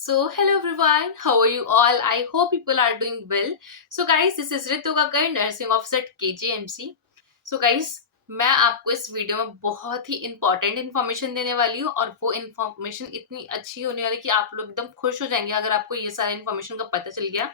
So hello everyone, how are you all? I hope people are doing well. So guys, this is Ritu Kakar, nursing officer at KGMC. So guys, मैं आपको इस video में बहुत ही important information देने वाली हूँ और वो इन्फॉर्मेशन इतनी अच्छी होने वाली कि आप लोग एकदम खुश हो जाएंगे अगर आपको ये सारे इन्फॉर्मेशन का पता चल गया.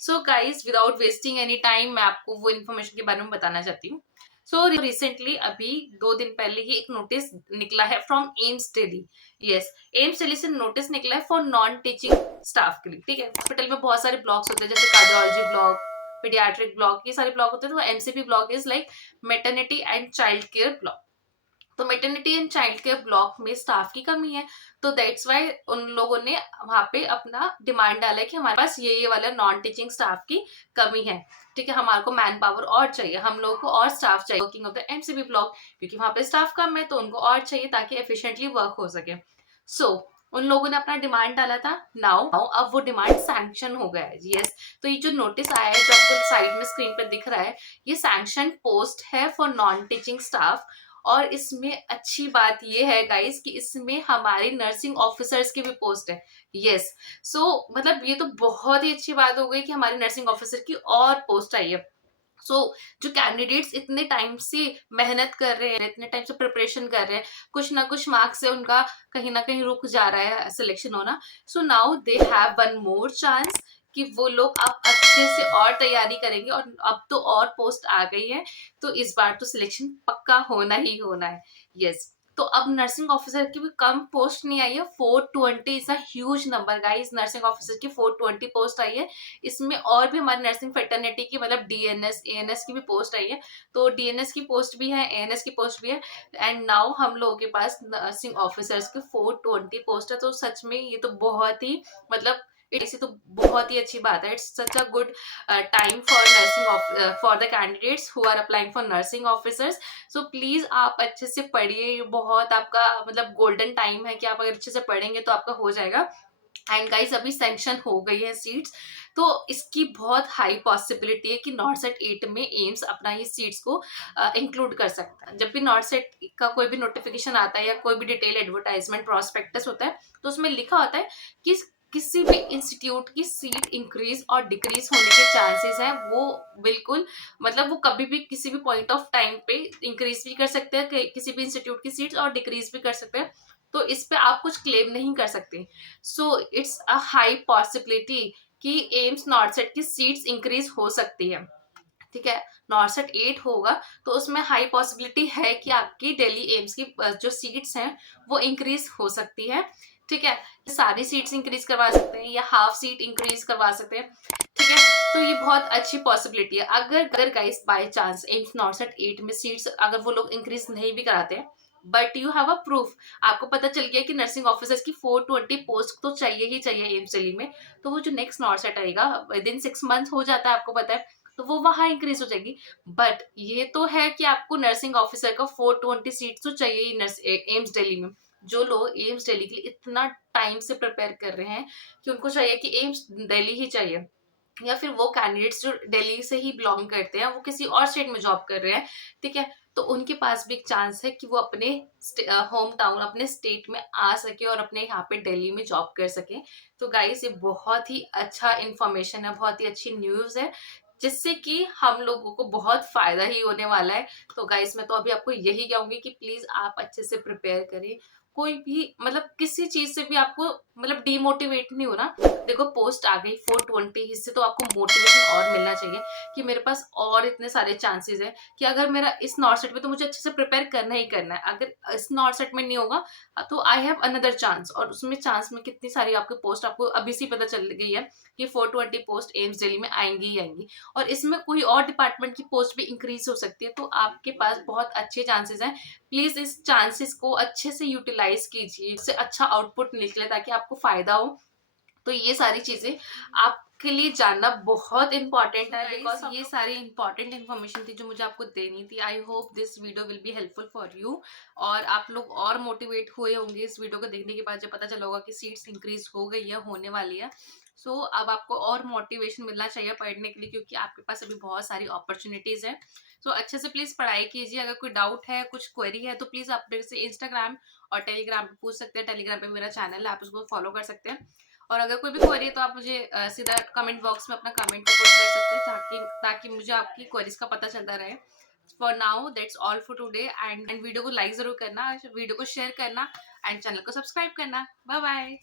So guys without wasting any time मैं आपको वो इन्फॉर्मेशन के बारे में बताना चाहती हूँ. सो रिसेंटली अभी 2 दिन पहले ही एक नोटिस निकला है from AIIMS Delhi. Yes, AIIMS Delhi से नोटिस निकला है फॉर नॉन टीचिंग स्टाफ के लिए. ठीक है, हॉस्पिटल में बहुत सारे ब्लॉक्स होते हैं जैसे कार्डियोलॉजी ब्लॉक, पीडियाट्रिक ब्लॉक, ये सारे ब्लॉक होते हैं. तो MCP block is like maternity and child care block. तो maternity and child care block में स्टाफ की कमी है. तो दैट्स वाई उन लोगों ने वहां पे अपना डिमांड डाला है कि हमारे पास ये वाला नॉन टीचिंग स्टाफ की कमी है. ठीक है, हमारे को मैन पावर और चाहिए, हम लोगों को और स्टाफ चाहिए working of the MCB block, क्योंकि वहां पे स्टाफ कम है तो उनको और चाहिए ताकि एफिशिएंटली वर्क हो सके. सो उन लोगों ने अपना डिमांड डाला था. नाउ अब वो डिमांड सैंक्शन हो गया है. यस, तो ये जो नोटिस आया है जो आपको साइड में स्क्रीन पर दिख रहा है, ये सैंक्शन पोस्ट है फॉर नॉन टीचिंग स्टाफ. और इसमें अच्छी बात ये है गाइस कि इसमें हमारी नर्सिंग ऑफिसर्स की भी पोस्ट है. यस, सो मतलब ये तो बहुत ही अच्छी बात हो गई कि हमारी नर्सिंग ऑफिसर की और पोस्ट आई है. सो जो कैंडिडेट्स इतने टाइम से मेहनत कर रहे हैं, इतने टाइम से प्रिपरेशन कर रहे हैं, कुछ ना कुछ मार्क्स से उनका कहीं ना कहीं रुक जा रहा है सिलेक्शन होना. So now they have one more chance कि वो लोग अब अच्छे से और तैयारी करेंगे और अब तो और पोस्ट आ गई है तो इस बार तो सिलेक्शन पक्का होना ही होना है. यस, तो अब नर्सिंग ऑफिसर की भी कम पोस्ट नहीं आई है. 420 is a huge number guys. Nursing officer की 420 पोस्ट आई है. इसमें और भी हमारी नर्सिंग फेटर्निटी की मतलब डीएनएस एएनएस की भी पोस्ट आई है. तो डीएनएस की पोस्ट भी है, एएनएस की पोस्ट भी है. एंड नाउ हम लोगों के पास नर्सिंग ऑफिसर्स की 420 पोस्ट है. तो सच में ये तो बहुत ही मतलब इसी तो बहुत ही अच्छी बात है. It's such a good time for nursing for the candidates who are applying for nursing officers. So please आप अच्छे से पढ़िए. ये बहुत आपका मतलब गोल्डन टाइम है कि आप अगर अच्छे से पढ़ेंगे तो आपका हो जाएगा. एंड गाइस अभी सैंक्शन हो गई है सीट्स. तो इसकी बहुत हाई पॉसिबिलिटी है कि नॉर्सेट 8 में एम्स अपना ये सीट्स को इंक्लूड कर सकता है. जब भी नॉर्सेट का कोई भी नोटिफिकेशन आता है या कोई भी डिटेल एडवर्टाइजमेंट प्रॉस्पेक्टस होता है तो उसमें लिखा होता है कि किसी भी इंस्टीट्यूट की सीट इंक्रीज और डिक्रीज होने के चांसेस हैं. वो बिल्कुल मतलब वो कभी भी किसी भी पॉइंट ऑफ टाइम पे इंक्रीज भी कर सकते हैं किसी भी इंस्टीट्यूट की सीट्स और डिक्रीज भी कर सकते हैं. तो इस पे आप कुछ क्लेम नहीं कर सकते. So it's a high possibility कि एम्स नॉर्सेट की सीट्स इंक्रीज हो सकती है. ठीक है, नॉर्सेट 8 होगा तो उसमें हाई पॉसिबिलिटी है कि आपकी दिल्ली एम्स की जो सीट्स हैं वो इंक्रीज हो सकती है. ठीक है, सारी सीट्स इंक्रीज करवा सकते हैं या हाफ सीट इंक्रीज करवा सकते हैं. ठीक है, तो ये बहुत अच्छी पॉसिबिलिटी है. अगर अगर गाइस बाय चांस एम्स नॉर्सेट 8 में सीट्स अगर वो लोग इंक्रीज नहीं भी कराते हैं but you have a proof, आपको पता चल गया कि नर्सिंग ऑफिसर्स की 420 पोस्ट तो चाहिए ही चाहिए एम्स दिल्ली में. तो वो जो नेक्स्ट नॉर्सेट आएगा विद इन 6 मंथ हो जाता है आपको पता है, तो वो वहां इंक्रीज हो जाएगी. बट ये तो है कि आपको नर्सिंग ऑफिसर का 420 सीट तो चाहिए ही नर्स एम्स दिल्ली में. जो लोग एम्स दिल्ली के लिए इतना टाइम से प्रिपेयर कर रहे हैं कि उनको चाहिए कि एम्स दिल्ली ही चाहिए, या फिर वो कैंडिडेट्स जो दिल्ली से ही बिलोंग करते हैं वो किसी और स्टेट में जॉब कर रहे हैं. ठीक है, तो उनके पास भी एक चांस है कि वो अपने होम टाउन अपने स्टेट में आ सके और अपने यहाँ पे दिल्ली में जॉब कर सके. तो गाइस ये बहुत ही अच्छा इंफॉर्मेशन है, बहुत ही अच्छी न्यूज है जिससे कि हम लोगों को बहुत फायदा ही होने वाला है. तो गाइस मैं तो अभी आपको यही कहूंगी कि प्लीज आप अच्छे से प्रिपेयर करें. कोई भी मतलब किसी चीज से भी आपको मतलब डिमोटिवेट नहीं हो रहा. देखो पोस्ट आ गई 420, इससे तो आपको मोटिवेशन और मिलना चाहिए कि मेरे पास और इतने सारे चांसेस है कि अगर मेरा इस नॉर्सेट में तो मुझे अच्छे से प्रिपेयर करना ही करना है. अगर इस नॉर्सेट में नहीं होगा तो आई हैव अनदर चांस. और उसमें चांस में कितनी सारी आपकी पोस्ट आपको अभी से पता चल गई है कि 420 पोस्ट एम्स दिल्ली में आएंगी ही आएंगी. और इसमें कोई और डिपार्टमेंट की पोस्ट भी इंक्रीज हो सकती है. तो आपके पास बहुत अच्छे चांसेस हैं. प्लीज इस चांसेस को अच्छे से यूटिलाइज कीजिए, इससे अच्छा आउटपुट निकले ताकि आपको फायदा हो. तो ये सारी चीजें आपके लिए जानना बहुत इंपॉर्टेंट है बिकॉज ये सारी इंपॉर्टेंट इन्फॉर्मेशन थी जो मुझे आपको देनी थी. I hope this video will be helpful for you और आप लोग और मोटिवेट हुए होंगे इस वीडियो को देखने के बाद जब पता चला होगा कि सीट्स इंक्रीज हो गई है, होने वाली है. सो अब आपको और मोटिवेशन मिलना चाहिए पढ़ने के लिए क्योंकि आपके पास अभी बहुत सारी अपॉर्चुनिटीज है. सो अच्छे से प्लीज पढ़ाई कीजिए. अगर कोई डाउट है, कुछ क्वेरी है तो प्लीज आप मेरे से इंस्टाग्राम और टेलीग्राम पे पूछ सकते हैं. टेलीग्राम पे मेरा चैनल है, आप उसको फॉलो कर सकते हैं. और अगर कोई भी क्वेरी है तो आप मुझे सीधा कमेंट बॉक्स में अपना कमेंट को पुट कर सकते हैं, ताकि ताकि मुझे आपकी क्वेरीज का पता चलता रहे। For now that's all for today, and video को लाइक जरूर करना, वीडियो को शेयर करना एंड चैनल को सब्सक्राइब करना। Bye bye.